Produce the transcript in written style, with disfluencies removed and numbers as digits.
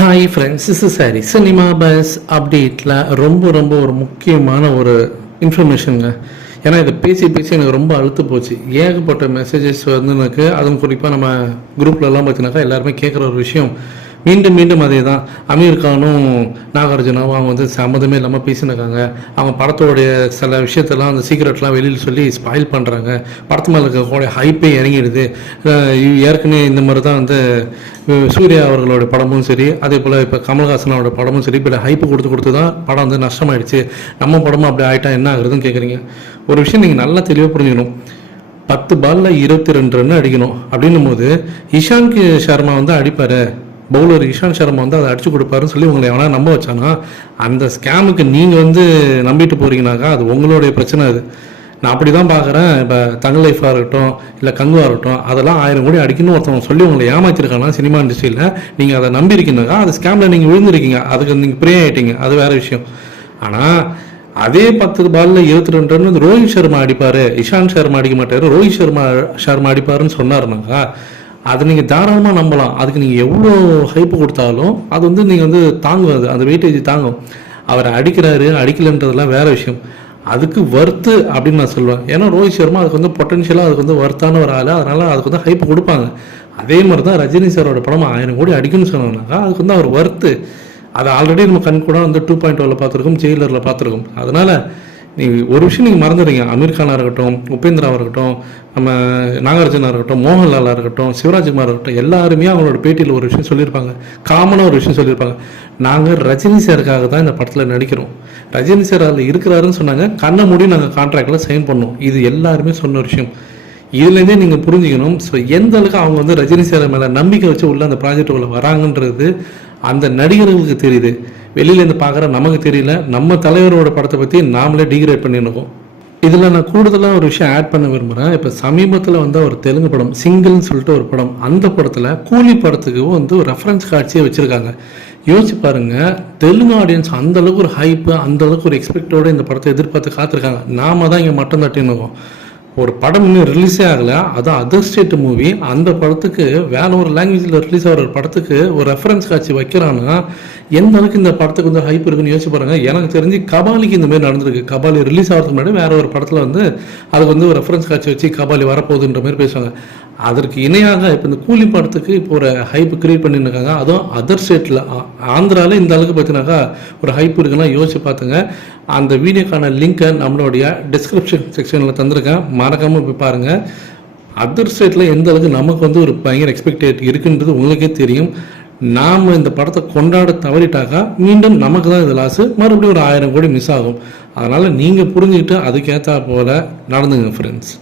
Hi friends, this is Hari. Cinema bus அப்டேட்டில் ரொம்ப ஒரு முக்கியமான ஒரு இன்ஃபர்மேஷனுங்க. ஏன்னா இதை பேசி எனக்கு ரொம்ப அழுத்து போச்சு. ஏகப்பட்ட மெசேஜஸ் வந்து எனக்கு, அதுவும் குறிப்பாக நம்ம குரூப்லலாம் பார்த்தீங்கன்னாக்கா எல்லாருமே கேட்குற ஒரு விஷயம் மீண்டும் அதே தான். அமீர் கானும் நாகார்ஜுனாவும் அவங்க வந்து சம்மந்தமே இல்லாமல் பேசினாங்க. அவங்க படத்தோடைய சில விஷயத்தெல்லாம் அந்த சீக்ரெட்லாம் வெளியில் சொல்லி ஸ்பாயில் பண்ணுறாங்க. படத்து மேலே இருக்கக்கூடிய ஹைப்பே இறங்கிடுது. ஏற்கனவே இந்த மாதிரி தான் வந்து சூர்யா அவர்களோட படமும் சரி, அதே போல் இப்போ கமல்ஹாசனோட படமும் சரி, இப்போ ஹைப்பு கொடுத்து தான் படம் வந்து நஷ்டமாயிடுச்சு. நம்ம படமும் அப்படி ஆகிட்டா என்ன ஆகுறதுன்னு கேட்குறீங்க. ஒரு விஷயம் நீங்கள் நல்லா தெளிவாக புரிஞ்சுக்கணும். 10 பாலில் 22 ரன் அடிக்கணும் அப்படின்னும் போது இஷாந்த் சர்மா வந்து அடிப்பார், பவுலர் இஷாந்த் சர்மா வந்து அதை அடிச்சு கொடுப்பாருன்னு சொல்லி உங்களை எவனா நம்ப வச்சானா, அந்த ஸ்கேமுக்கு நீங்கள் வந்து நம்பிட்டு போகிறீங்கனாக்கா அது உங்களுடைய பிரச்சனை. அது நான் அப்படி தான் பார்க்குறேன். இப்போ தங்க லைஃபாக இருக்கட்டும், இல்லை கங்குவாக இருக்கட்டும், அதெல்லாம் 1000 கோடி அடிக்கணும்னு ஒருத்தவங்க சொல்லி உங்களை ஏமாற்றிருக்காங்கன்னா சினிமா இண்டஸ்ட்ரியில் நீங்கள் அதை நம்பியிருக்கீங்கனாக்கா அது ஸ்கேமில் நீங்கள் விழுந்திருக்கீங்க. அதுக்கு நீங்கள் ப்ரே ஆகிட்டீங்க, அது வேறு விஷயம். ஆனால் அதே 10 பாலில் 22 ரன் ரோஹித் சர்மா அடிப்பார், இஷாந்த் சர்மா அடிக்க மாட்டார், ரோஹித் சர்மா அடிப்பாருன்னு சொன்னாருனாக்கா அதை நீங்கள் தாராளமாக நம்பலாம். அதுக்கு நீங்கள் எவ்வளோ ஹைப்பு கொடுத்தாலும் அது வந்து நீங்கள் வந்து தாங்கும், அந்த வெயிட்டேஜ் தாங்கும். அவர் அடிக்கிறாரு அடிக்கலைன்றதுலாம் வேறு விஷயம். அதுக்கு வர்த்து அப்படின்னு நான் சொல்லுவேன். ஏன்னா ரோஹித் சர்மா அதுக்கு வந்து பொட்டன்ஷியலாக அதுக்கு வந்து வர்த்தான ஒரு ஆள், அதனால் அதுக்கு வந்து ஹைப்பு கொடுப்பாங்க. அதே மாதிரி தான் ரஜினி சாரோட படம் 1000 கோடி அடிக்கணும்னு சொன்னாங்கனாக்கா அதுக்கு வந்து அவர் வர்த்து. அதை ஆல்ரெடி நம்ம கண் கூட வந்து 2.0 பார்த்துருக்கோம், ஜெயிலரில் பார்த்துருக்கோம். அதனால் நீங்கள் ஒரு விஷயம் நீங்கள் மறந்துடுறீங்க. அமீர் கானாக இருக்கட்டும், உபேந்திராவாக இருக்கட்டும், நம்ம நாகார்ஜுனாக இருக்கட்டும், மோகன்லாலாக இருக்கட்டும், சிவராஜ்குமார் இருக்கட்டும், எல்லாருமே அவங்களோட பேட்டியில் ஒரு விஷயம் சொல்லியிருப்பாங்க. காமனாக ஒரு விஷயம் சொல்லியிருப்பாங்க. நாங்கள் ரஜினி சாருக்காக தான் இந்த படத்தில் நடிக்கிறோம், ரஜினி சார் அதில் இருக்கிறாருன்னு சொன்னாங்க, கண்ணை மூடி நாங்கள் கான்ட்ராக்டில் சைன் பண்ணோம். இது எல்லாருமே சொன்ன விஷயம். இதுலேருந்தே நீங்கள் புரிஞ்சுக்கணும். ஸோ எந்த அளவுக்கு அவங்க வந்து ரஜினி சார் மேலே நம்பிக்கை வச்சு உள்ள அந்த ப்ராஜெக்டுக்குள்ளே வராங்கன்றது அந்த நடிகர்களுக்கு தெரியுது. வெளியிலேருந்து பார்க்குற நமக்கு தெரியல. நம்ம தலைவரோட படத்தை பற்றி நாமளே டிகிரேட் பண்ணியிருக்கோம். இதில் நான் கூடுதலாக ஒரு விஷயம் ஆட் பண்ண விரும்புகிறேன். இப்போ சமீபத்தில் வந்து ஒரு தெலுங்கு படம் சிங்கிள்னு சொல்லிட்டு ஒரு படம், அந்த படத்தில் கூலி படத்துக்கு வந்து ஒரு ரெஃபரன்ஸ் காட்சியை வச்சுருக்காங்க. யோசிச்சு பாருங்கள், தெலுங்கு ஆடியன்ஸ் அந்தளவுக்கு ஒரு ஹைப்பு, அந்தளவுக்கு ஒரு எக்ஸ்பெக்டோடு இந்த படத்தை எதிர்பார்த்து காத்திருக்காங்க. நாம தான் இங்கே மட்டம் தட்டின்னு இருக்கோம். ஒரு படம் இன்னும் ரிலீஸே ஆகலை, அதுவும் அதர் ஸ்டேட் மூவி. அந்த படத்துக்கு வேற ஒரு லாங்குவேஜில் ரிலீஸ் ஆகிற ஒரு படத்துக்கு ஒரு ரெஃபரன்ஸ் காட்சி வைக்கிறான்னா எந்த அளவுக்கு இந்த படத்துக்கு வந்து ஹைப் இருக்குன்னு யோசிச்சு பாருங்க. எனக்கு தெரிஞ்சு கபாலிக்கு இந்த மாதிரி நடந்திருக்கு. கபாலி ரிலீஸ் ஆகிறதுக்கு முன்னாடி வேற ஒரு படத்தில் வந்து அதுக்கு வந்து ஒரு ரெஃபரன்ஸ் காட்சி வச்சு கபாலி வரப்போகுதுன்ற மாதிரி பேசுவாங்க. அதற்கு இணையாக இப்போ இந்த கூலி படத்துக்கு இப்போ ஒரு ஹைப் கிரியேட் பண்ணியிருக்காங்க. அதுவும் அதர் ஸ்டேட்டில் ஆந்திராவில் இந்த அளவுக்கு பார்த்தீங்கன்னாக்கா ஒரு ஹைப் இருக்குன்னா யோசிச்சு பார்த்துங்க. அந்த வீடியோக்கான லிங்க்கை நம்மளுடைய டிஸ்கிரிப்ஷன் செக்ஷனில் தந்திருக்கேன், மறக்காமல் போய் பாருங்கள். அதர் ஸ்டேட்டில் எந்த அளவுக்கு நமக்கு வந்து ஒரு பயங்கர எக்ஸ்பெக்டேட் இருக்குன்றது உங்களுக்கே தெரியும். நாம் இந்த படத்தை கொண்டாட தவறிட்டாக்கா மீண்டும் நமக்கு தான் இது லாஸு, மறுபடியும் ஒரு 1000 கோடி மிஸ் ஆகும். அதனால் நீங்கள் புரிஞ்சுக்கிட்டு அதுக்கேற்ற போல் நடந்துங்க ஃப்ரெண்ட்ஸ்.